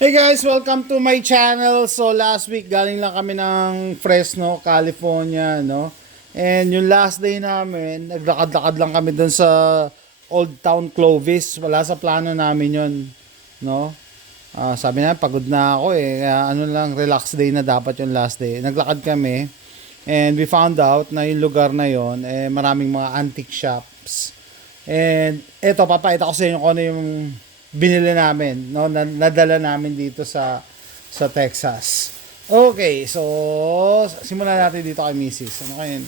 Hey guys, welcome to my channel. So last week galing lang kami ng Fresno, California, no? And yung last day namin, naglakad-lakad lang kami dun sa Old Town Clovis. Wala sa plano namin yon, no? Sabi na, pagod na ako eh. Kaya ano lang, relax day na dapat yung last day. Naglakad kami and we found out na yung lugar na yon eh maraming mga antique shops. And eto, papakita ko sa inyo kung ano yung binili namin, no? Nadala namin dito sa Texas. Okay, so simulan natin dito kay Mrs. Ano kayo?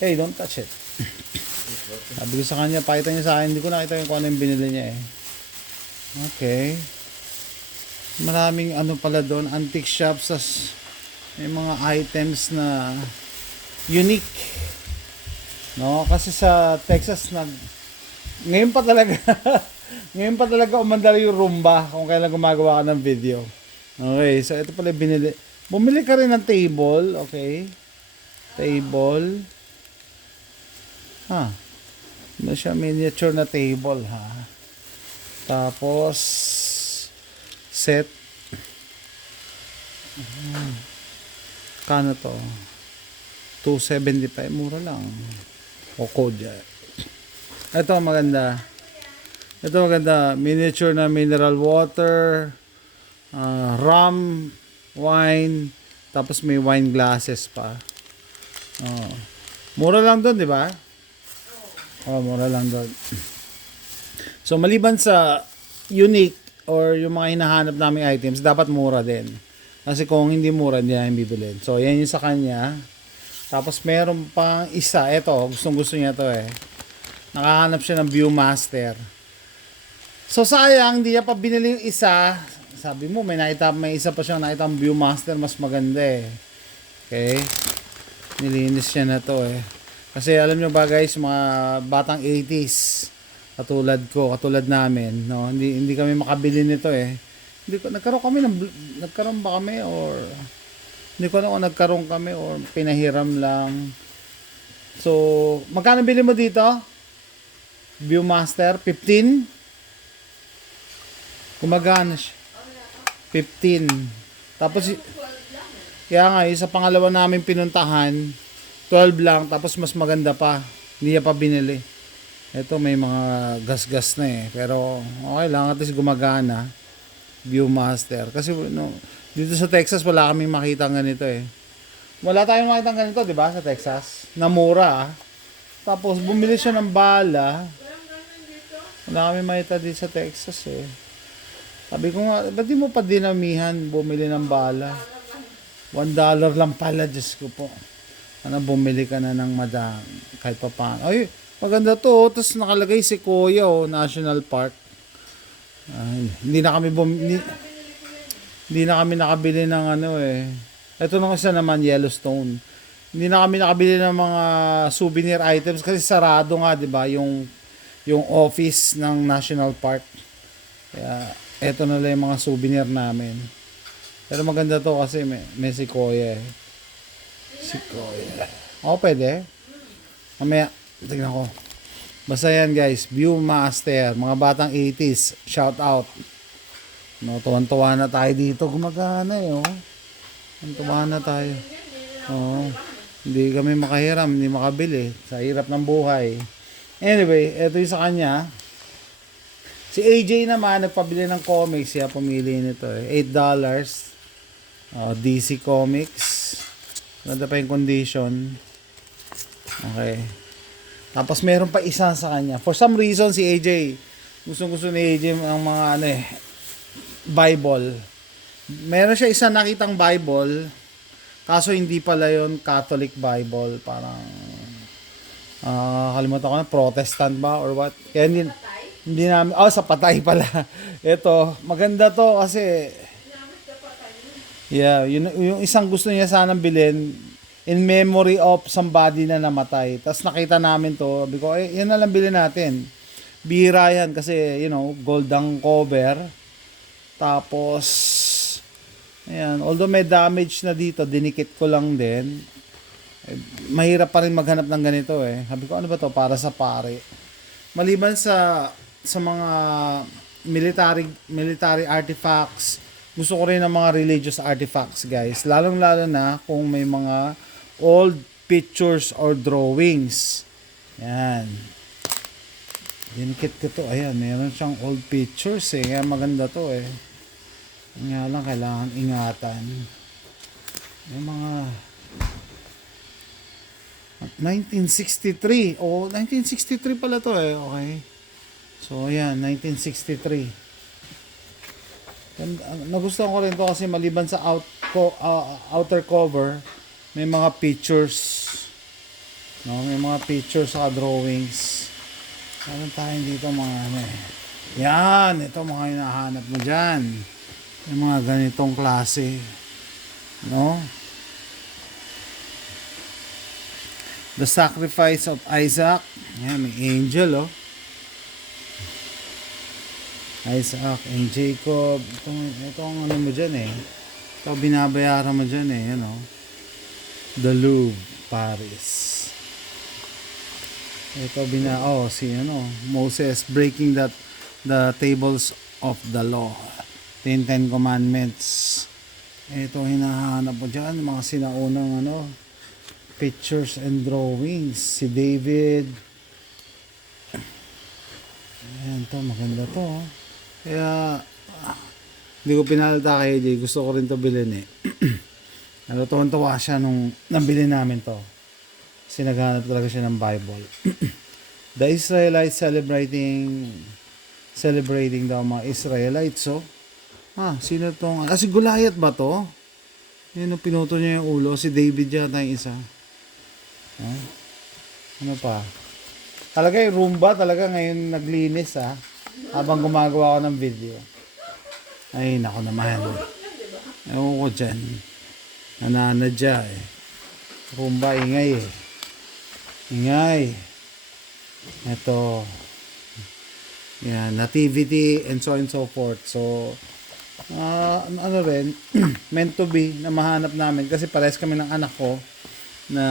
Hey, don't touch it. Sabi ko sa kanya, pakita niya sa akin, hindi ko nakita yung kung ano yung binili niya eh. Okay. Maraming ano pala doon, antique shops, may mga items na unique. No, kasi sa Texas ngayon pa talaga ngayon pa talaga umandar yung Roomba kung kailan gumagawa ka ng video. Okay, so ito pala binili. Bumili ka rin ng table, okay? Table. Ano siya, miniature na table, ha? Tapos set. Kano to? $275, mura lang. O code yan. Ito maganda. Miniature na mineral water, rum, wine, tapos may wine glasses pa. Mura lang doon, di ba? Mura lang doon. So, maliban sa unique or yung mga hinahanap naming items, dapat mura din. Kasi kung hindi mura, hindi namin bibilin. So, yan yung sa kanya. Tapos, meron pang isa. Ito, gustong-gusto niya to eh. Nakahanap siya ng Viewmaster. So sayang, hindi niya pa binili yung isa. Sabi mo, may isa pa siyang nakita ang Viewmaster, mas maganda eh. Okay? Nilinis siya na to eh. Kasi alam nyo ba guys, mga batang 80s, katulad namin, no? Hindi kami makabili nito eh. Nagkaroon ba kami or hindi ko na kung nagkaroon kami or pinahiram lang. So, magkano bili mo dito? Viewmaster, 15? Gumagana siya. 15. Tapos, kaya nga, sa pangalawa namin pinuntahan, 12 lang, tapos mas maganda pa. Hindi niya pa binili. Ito, may mga gas-gas na eh. Pero, okay lang, at least gumagana. Viewmaster. Kasi, no, dito sa Texas, wala kaming makita ganito eh. Wala tayong makita ganito, di ba, sa Texas? Na mura. Tapos, bumili siya ng bala. Wala kami makita dito sa Texas eh. Sabi ko nga, ba't di mo pa dinamihan bumili ng bala? $1 lang pala, Diyos ko po. Bumili ka na ng kahit pa paano. Ay, maganda to. Tapos nakalagay si Kuya, National Park. Hindi na kami nakabili ng ano eh. Ito nung isa naman, Yellowstone. Hindi na kami nakabili ng mga souvenir items kasi sarado nga, di ba? Yung office ng National Park. Kaya, eto na lang yung mga souvenir namin. Pero maganda to kasi may Sequoia eh. Sequoia. Pwede. Mamaya, tignan ko. Basta yan guys, Viewmaster, mga batang 80s, shout out. No, tuwan-tuwa na tayo dito, gumagana eh, tuwan-tuwa na tayo. Hindi kami makahiram, hindi makabili sa hirap ng buhay. Anyway, eto yung sa kanya. Si AJ naman, nagpabili ng comics. Siya pumili nito eh. $8. DC Comics. Ganda pa yung condition. Okay. Tapos meron pa isa sa kanya. For some reason, si AJ, gusto ni AJ ang mga Bible. Meron siya isa nakitang Bible. Kaso hindi pala yon Catholic Bible. Parang, kalimutan ko na, Protestant ba or what? Kaya hindi namin, sa patay pala. Ito, maganda to kasi, yung isang gusto niya sanang bilhin, in memory of somebody na namatay. Tapos nakita namin to, sabi ko, yan na lang bilhin natin. Bihira yan kasi, gold ang cover. Tapos, ayan, although may damage na dito, dinikit ko lang din. Mahirap pa rin maghanap ng ganito eh. Sabi ko, ano ba to? Para sa pare. Maliban sa mga military artifacts, gusto ko rin ng mga religious artifacts, guys. Lalong-lalo na kung may mga old pictures or drawings. Yan. Dinikit ko to. Ayan, meron siyang old pictures eh. Kaya maganda to eh. Nga lang, kailangan ingatan. Yung mga 1963. Oh, 1963 pala to eh. Okay. So, ayan, 1963. Nagustuhan ko rin to kasi maliban sa outer cover, may mga pictures. No, may mga pictures sa drawings. Meron tayo dito mga ano eh. Yan, ito mga hinahanap mo dyan. Yung mga ganitong klase. No? The Sacrifice of Isaac. Yan, may angel, oh. Isaac and Jacob. Itong ano mo dyan, eh. Ito, binabayaran mo dyan, eh. Yan, oh. The Louvre, Paris. Ito, Moses breaking the tables of the law. Ten Commandments. Ito, hinahanap mo dyan, mga sinaunang, pictures and drawings. Si David. Ayan to, maganda to. Kaya, hindi ko pinalata kay Jay. Gusto ko rin to bilhin eh. Tuwan-tuwa siya nung nabili namin to. Kasi naghanap talaga siya ng Bible. The Israelites celebrating daw mga Israelites. So, sino tong, si Goliath ba to? Yun, pinuto niya yung ulo. Si David yata yung isa. Ano pa? Talaga yung Roomba talaga ngayon naglinis habang gumagawa ako ng video. Ay, nako naman. Ewan ko dyan. Nananadya eh. Roomba, ingay eh. Ingay. Ito. Yan, nativity and so and so forth. So, rin, meant to be na mahanap namin kasi parehas kami ng anak ko na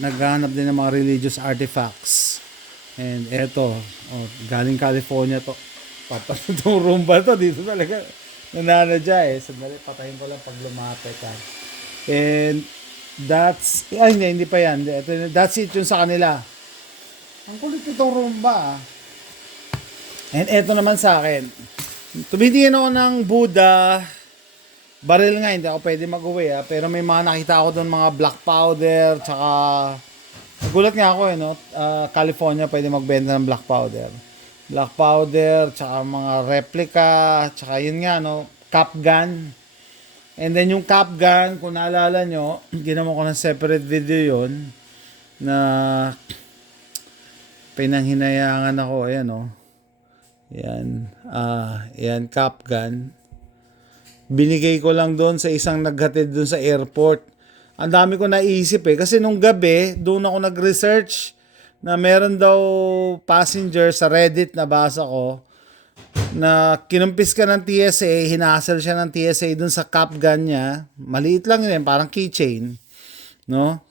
naghahanap din ng mga religious artifacts. And eto, galing California to. Patas itong Roomba to. Dito talaga nananadya eh. Sandali, patayin ko lang pag lumapit And that's, hindi pa yan. That's it yun sa kanila. Ang kulit itong Roomba And eto naman sa akin. Tumitingin ako ng Buddha. Baril nga, hindi ako pwede mag-uwi pero may mga nakita ako doon, mga black powder, tsaka nagulat nga ako California pwede magbenta ng black powder. Black powder, tsaka mga replica, tsaka yun nga cap gun. And then yung cap gun, kung naalala nyo, ginawa ko ng separate video yun na pinanghinayangan ako, yan, cap gun. Binigay ko lang doon sa isang naghatid doon sa airport. Ang dami ko naisip kasi nung gabi, doon ako nag-research na meron daw passenger sa Reddit na basa ko na kinumpis ka ng TSA, hinasel siya ng TSA doon sa cap gun niya. Maliit lang yun, parang keychain. No?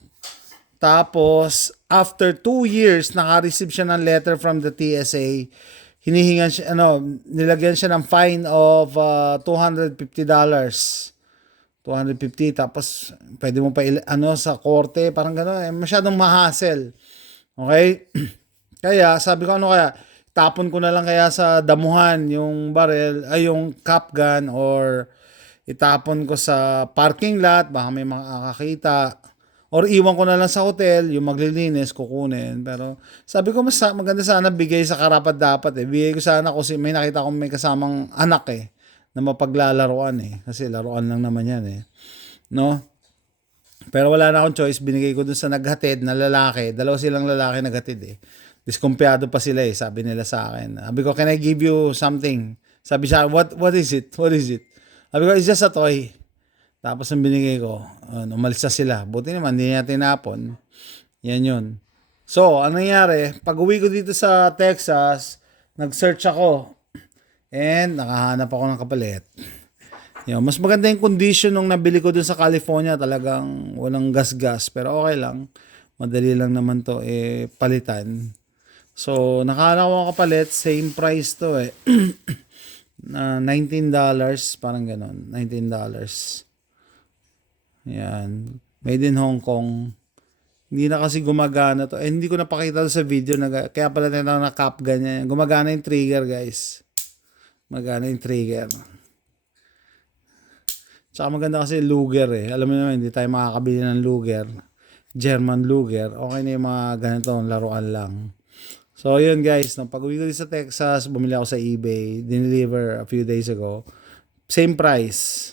Tapos, after 2 years, naka-receive siya ng letter from the TSA. Hinihingan siya, nilagyan siya ng fine of $250. 250, tapos pwede mo pa sa korte, parang gano'n, masyadong ma-hassle. Okay? Kaya, sabi ko, tapon ko na lang kaya sa damuhan yung barrel, yung cap gun, or itapon ko sa parking lot, baka may makakakita. Or iwan ko na lang sa hotel, yung maglilinis, kukunin. Pero sabi ko, mas maganda sana bigay sa karapat dapat Bigay ko sana kasi may nakita akong may kasamang anak na mapaglalaruan Kasi laruan lang naman yan No? Pero wala na akong choice. Binigay ko dun sa naghatid na lalaki. Dalawa silang lalaki naghatid Diskumpiyado pa sila sabi nila sa akin. Sabi ko, can I give you something? Sabi siya, what is it? What is it? Sabi ko, it's just a toy. Tapos ang binigay ko, umalis na sila. Buti naman, hindi niya tinapon. Yan yun. So, anong nangyari? Pag uwi ko dito sa Texas, nag-search ako. And nakahanap ako ng kapalit. Mas maganda yung condition nung nabili ko dun sa California. Talagang walang gas-gas. Pero okay lang. Madali lang naman to palitan. So, nakahanap ako ng kapalit. Same price to $19, parang ganon. $19. Yan. Made in Hong Kong. Hindi na kasi gumagana to. Hindi ko napakita sa video. Kaya pala tinatawag na cap ganyan. Gumagana yung trigger, guys. Magana yung trigger. Tsaka maganda kasi Luger eh. Alam mo naman, hindi tayo makakabili ng Luger. German Luger. Okay na yung mga ganitong laruan lang. So, yun guys. Nung pag-uwi ko sa Texas, bumili ako sa eBay. Dineliver a few days ago. Same price.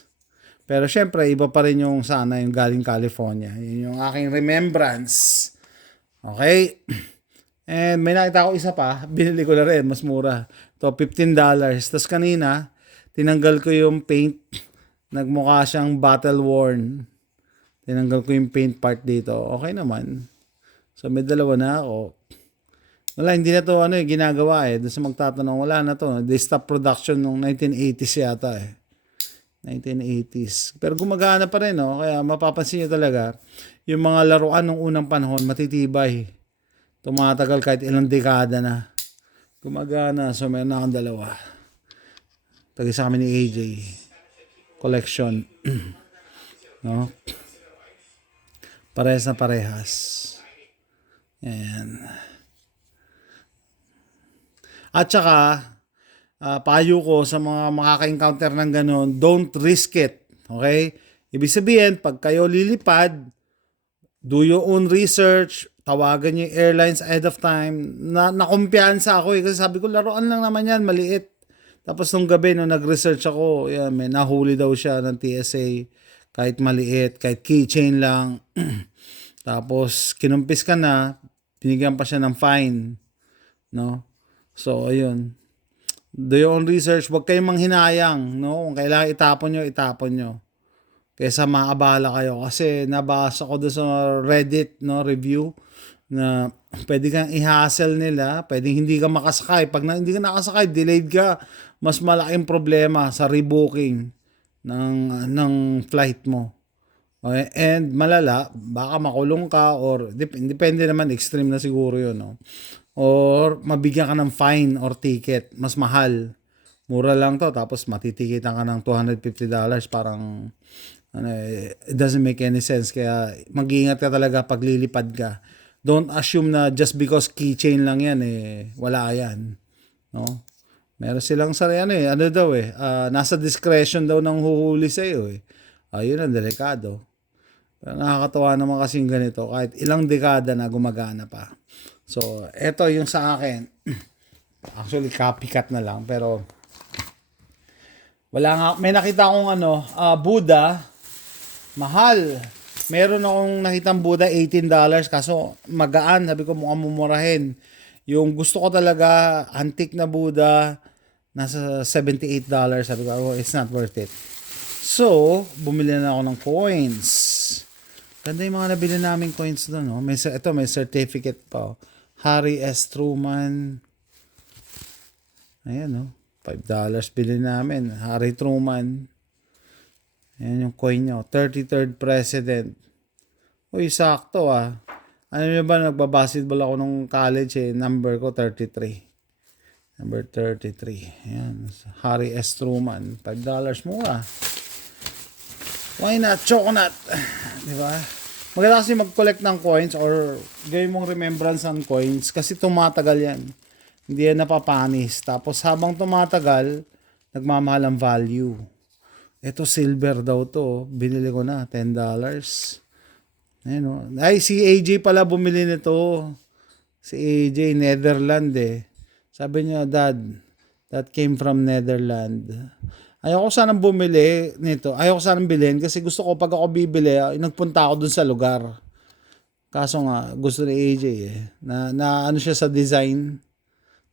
Pero syempre, iba pa rin yung sana yung galing California. Yun yung aking remembrance. Okay? And may nakita ko isa pa. Binili ko na rin. Mas mura. Ito, $15. Tapos kanina, tinanggal ko yung paint. Nagmukha siyang battle worn. Tinanggal ko yung paint part dito. Okay naman. So may dalawa na ako. Wala, hindi na to ginagawa eh. Doon sa magtatanong, wala na to. They stop production nung 1980s yata eh. 1980s. Pero gumagana pa rin no. Kaya mapapansin nyo talaga, yung mga laruan nung unang panahon, matitibay. Tumatagal kahit ilang dekada na. Gumagana. So meron na akong dalawa. Tagis sa kami ni AJ. Collection. No? Parehas na parehas. Ayan. At saka, payo ko sa mga makaka-encounter ng ganun, don't risk it. Okay? Ibig sabihin, pag kayo lilipad, do your own research, tawagan yung airlines ahead of time. Nakumpiyansa ako eh. Kasi sabi ko, laruan lang naman yan, maliit. Tapos nung gabi, nung nag-research ako, yan, may nahuli daw siya ng TSA. Kahit maliit, kahit keychain lang. Tapos, kinumpis ka na, binigyan pa siya ng fine. No? So, ayun. Do your own research. Huwag kayong manghinayang. No? Kung kailangan itapon nyo. Kaysa maabala kayo. Kasi nabasa ko doon sa Reddit review na pwede kang i-hassle nila. Pwede hindi ka makasakay. Pag hindi ka nakasakay, delayed ka. Mas malaking problema sa rebooking ng flight mo. Okay? And malala, baka makulong ka or depende naman, extreme na siguro yun. No? Or mabigyan ka ng fine or ticket. Mas mahal. Mura lang to. Tapos matitikitan ka ng $250. Parang it doesn't make any sense. Kaya mag-iingat ka talaga pag lilipad ka. Don't assume na just because keychain lang yan wala yan. No? Meron silang nasa discretion daw ng huhuli sa iyo Ayun ang delikado. Pero nakakatawa naman kasing ganito kahit ilang dekada na gumagana pa. So, eto yung sa akin. Actually, copycat na lang pero wala nga, may nakita akong Buddha, mahal. Meron akong nakitang Buddha, $18, kaso magaan, sabi ko mukhang mumurahin. Yung gusto ko talaga, antique na Buddha, nasa $78, sabi ko, it's not worth it. So, bumili na ako ng coins. Ganda yung mga nabili naming coins doon, no? May certificate pa. Harry S. Truman. Ayan, no? $5 bili namin. Harry Truman. Ayan yung coin nyo. 33rd President. Uy, sakto Ano nyo ba, nagbabasketball ako nung college Number ko 33. Number 33. Ayan. Harry S. Truman. $5 mura. Why not? Chocolate. Diba? Maganda kasi mag-collect ng coins or gawin mong remembrance ng coins kasi tumatagal yan. Hindi yan napapanis. Tapos habang tumatagal, nagmamahal ang value. Ito silver daw to. Binili ko na. $10. Ayun, Ay, si AJ pala bumili nito. Si AJ, Netherlands Sabi niya, Dad, that came from Netherlands. Ayoko sanang bumili nito. Ayoko sanang bilhin kasi gusto ko pag ako bibili, nagpunta ako dun sa lugar. Kaso nga, gusto ni AJ na siya sa design.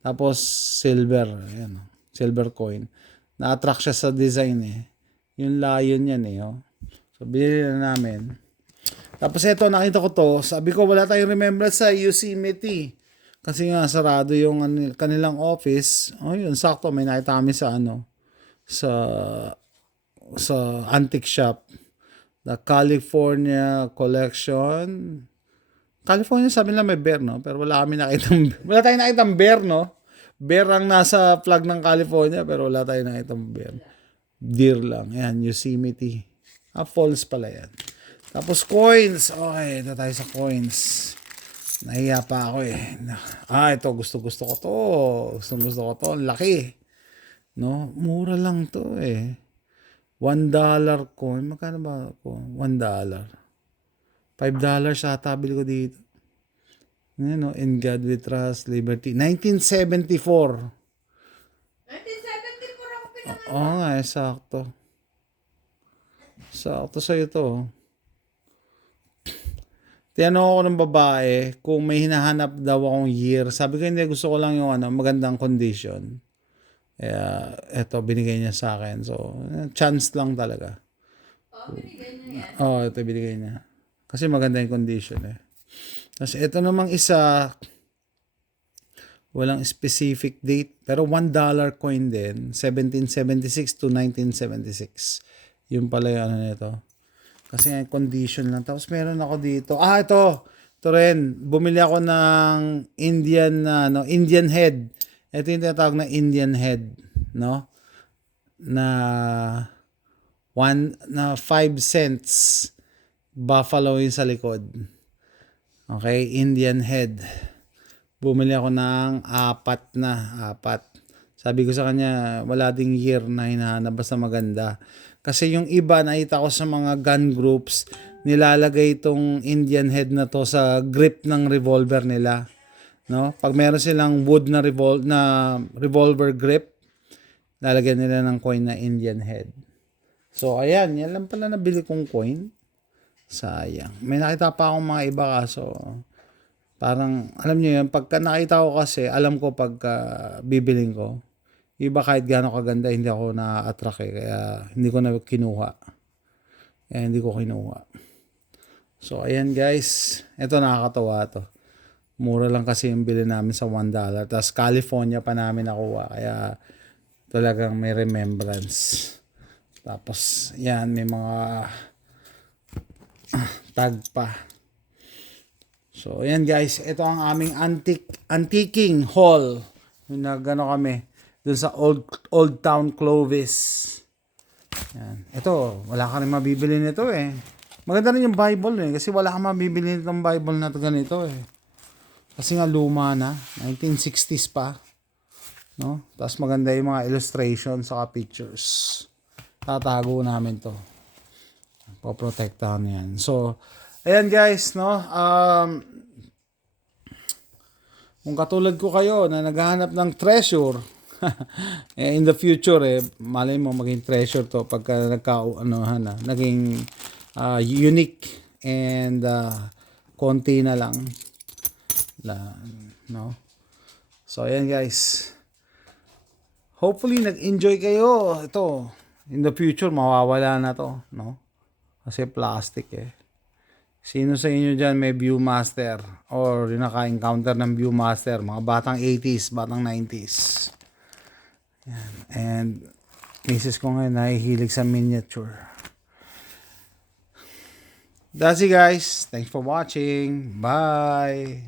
Tapos silver, ayan, silver coin. Na-attract siya sa design Yung lion yan So binili na namin. Tapos ito, nakita ko to. Sabi ko, wala tayong remembrance sa Yosemite. Kasi nga, sarado yung kanilang office. Yun, sakto. May nakita kami sa sa antique shop. The California Collection. California, sabi nila may bear, no? Pero wala tayong nakitang bear, no? Bear ang nasa flag ng California, pero wala tayo nakitang bear. Deer lang. Ayan, Yosemite. Falls pala yan. Tapos coins. Okay, ito tayo sa coins. Nahiya pa ako eh. Ito. Gusto ko to. Gusto ko to. Laki. No? Mura lang to eh. $1 coin. Magkano ba ako? $1. $5 sa tabil ko dito. Yan, no? In God we trust, liberty. 1974. 1974 ako pinanganak. Oo nga, sakto. Sakto sa'yo to. Tinanong ako ng babae kung may hinahanap daw akong year. Sabi ko, hindi, gusto ko lang yung magandang condition. Kaya, eto, binigay niya sa akin. So, chance lang talaga. Binigay niya yan. Ito binigay niya. Kasi maganda yung condition eh. Tapos ito namang isa, walang specific date, pero $1 coin din, 1776 to 1976. Yun pala yung ano nito. Kasi nga condition lang. Tapos meron ako dito. Ito. Ito rin. Bumili ako ng Indian head. Ito yung tinatawag na Indian head, no? Na 5 cents. Buffalo yung sa likod. Okay, Indian head. Bumili ako ng 4. Sabi ko sa kanya, wala ding year na hinahanap basta maganda. Kasi yung iba, nakita ko sa mga gun groups, nilalagay itong Indian head na to sa grip ng revolver nila. No? Pag meron silang wood na revolver grip, lalagyan nila ng coin na Indian head. So, ayan. Yan lang pala nabili kong coin. Sayang. May nakita pa akong mga iba kaso parang, alam niyo yun, pagka nakita ko kasi, alam ko pagka bibiling ko, iba kahit gaano kaganda, hindi ako na-attract eh. Kaya hindi ko na kinuha. So, ayan guys. Ito nakakatawa to. Mura lang kasi yung bili namin sa $1. Tapos California pa namin nakuha. Kaya talagang may remembrance. Tapos, yan, may mga tag pa. So, ayan guys. Ito ang aming antiquing haul. Nagano kami dun sa Old Town Clovis. Yan. Ito, wala ka rin mabibili nito eh. Maganda rin yung Bible eh. Kasi wala kang mabibili nitong Bible na ganito eh. Kasi nga luma na. 1960s pa. No? Tapos maganda yung mga illustrations saka pictures. Tatago namin to. Poprotektahan yan. So, ayan guys, no? Kung katulad ko kayo na naghahanap ng treasure, in the future, malay mo maging treasure to pagka naging unique and konti na lang. No? So, ayan guys. Hopefully, nag-enjoy kayo. Ito, in the future, mawawala na to, no? Kasi plastic eh. Sino sa inyo dyan may Viewmaster or yung naka-encounter ng Viewmaster? Mga batang 80s, batang 90s. Yan. And misis ko ngayon nahihilig sa miniature. That's it guys. Thanks for watching. Bye!